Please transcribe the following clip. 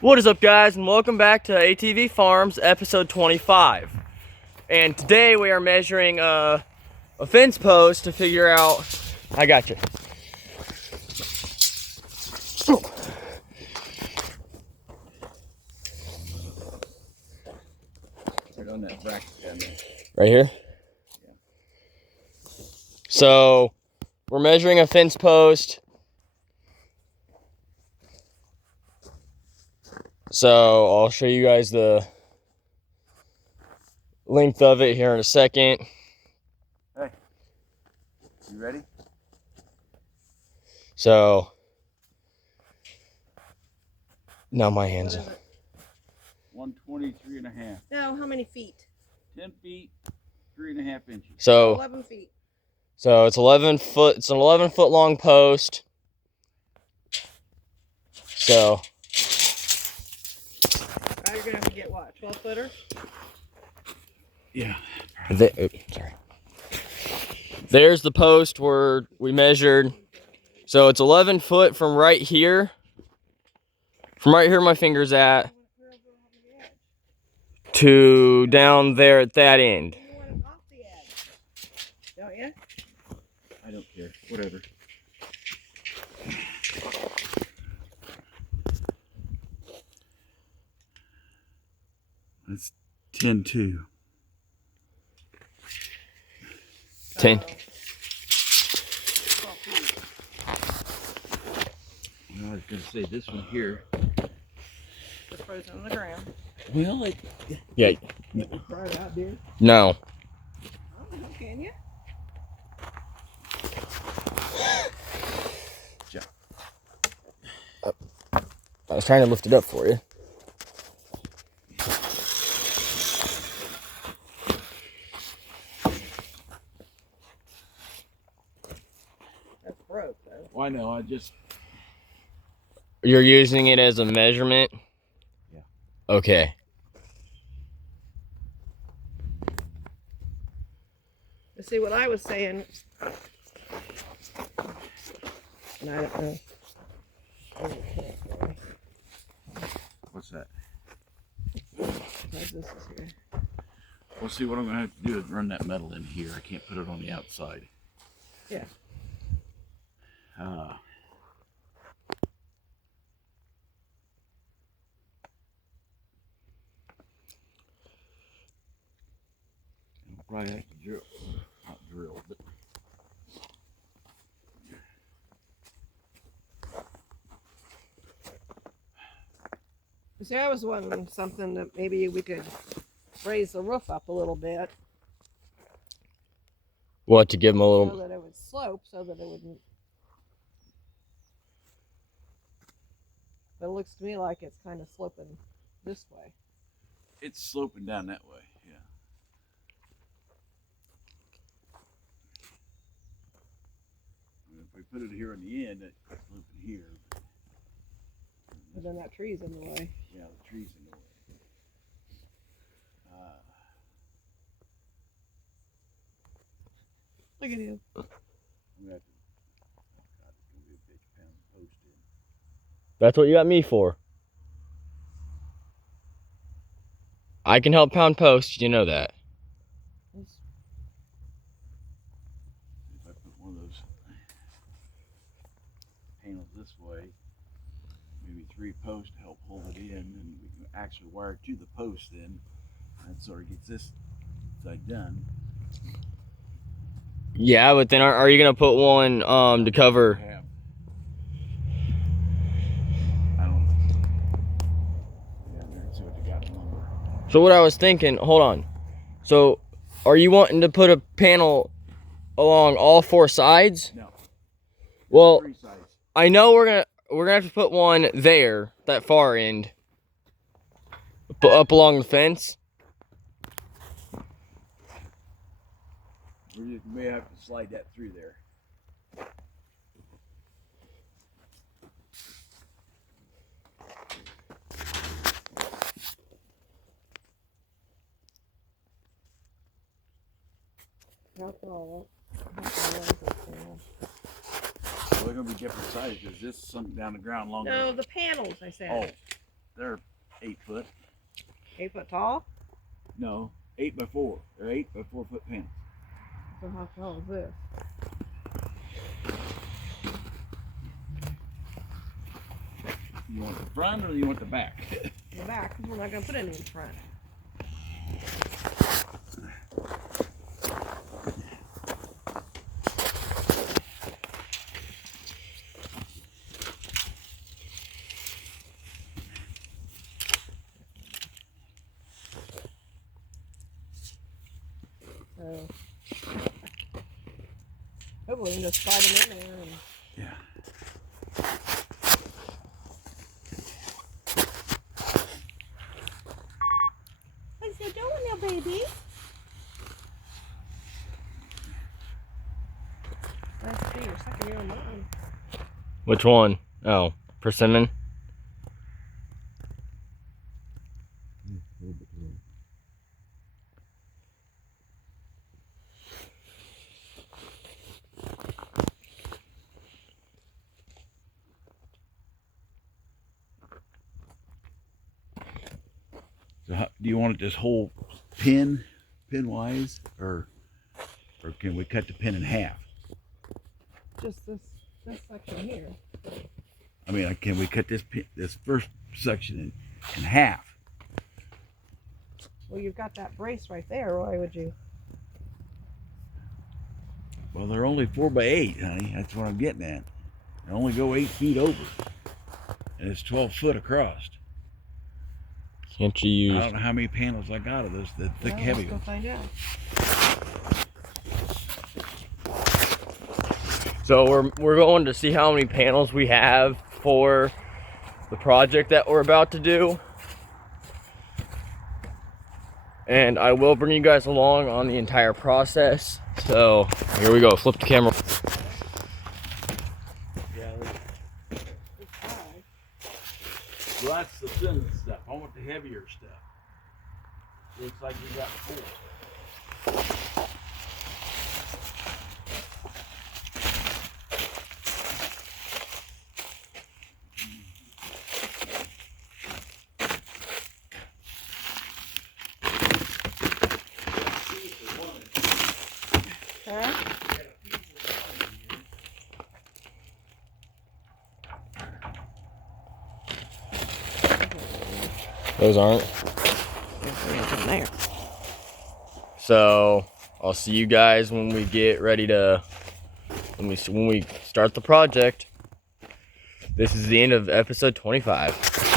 What is up, guys, and welcome back to ATV Farms episode 25. And today we are measuring a fence post to figure out. I got you. Right on that bracket down there. Right here? Yeah. So we're measuring a fence post. So I'll show you guys the length of it here in a second. Hey, you ready? So now my hands What is up. it? 123 and a half. No, how many feet? 10 feet, 3.5 inches. So 11 feet. it's 11 foot. It's an 11-foot long post. So You're gonna have to get what? 12 footer? Yeah. sorry. There's the post where we measured. So it's 11 foot from right here. From right here my finger's at to down there at that end. You want it off the edge, don't you? I don't care. Whatever. That's 10-2. 10. 12 feet. Well, I was going to say this one here. It's frozen on the ground. Well, like, Yeah. you can try it out there. No. Oh, can you? I was trying to lift it up for you. That's broke, though. Well, I know. I just. You're using it as a measurement? Yeah. Okay. See what I was saying. And I don't know. What's that? Because this is here. Well, see, what I'm going to have to do is run that metal in here. I can't put it on the outside. Yeah. I'll probably have to drill. Not drill, but. See, I was wondering something that maybe we could raise the roof up a little bit What, to give them a so little... that it would slope, so that it wouldn't. But it looks to me like it's kind of sloping this way. It's sloping down that way, yeah. I mean, if we put it here on the end, it's sloping here. But then that tree's in the way. Yeah, the tree's in the way. Look at him. I'm gonna have to. Oh God, it's gonna be a bitch pound post in. That's what you got me for. I can help pound posts, you know that. If I put one of those panels this way, maybe 3 posts to help hold it in, and we can actually wire it to the post then. That sort of gets this side done. Yeah, but then are you gonna put one to cover? I don't know. Yeah, there and see what they got in lumber. So what I was thinking, hold on. So are you wanting to put a panel along all 4 sides? No. Well, 3 sides. I know we're gonna have to put one there, that far end, up along the fence. We may have to slide that through there. How tall? Well, they're going to be different sizes because this sunk down the ground longer. No, the panels, I said. Oh, They're 8 foot. 8 foot tall? No, 8x4. They're 8x4 foot panels. So how tall is this? You want the front or you want the back? In the back, because we're not going to put any in front. So, hopefully we can just slide them in there. And Yeah. what's you doing now, baby? Nice to see your second year in mine. Which one? Oh, persimmon. So do you want it this whole pin wise, or can we cut the pin in half? Just this section here. I mean, can we cut this first section in half? Well, you've got that brace right there. Why would you? Well, they're only 4x8, honey. That's what I'm getting at. They only go 8 feet over, and it's 12 foot across. Can't you I use? don't know how many panels I got of those, the thick, Well, heavy let's go ones. find out. So we're going to see how many panels we have for the project that we're about to do. And I will bring you guys along on the entire process. So here we go, flip the camera. Yeah. Well, that's the thin stuff. I want the heavier stuff. Looks like we got 4. Huh? Those aren't. There. So I'll see you guys when we get ready to, when we start the project. This is the end of episode 25.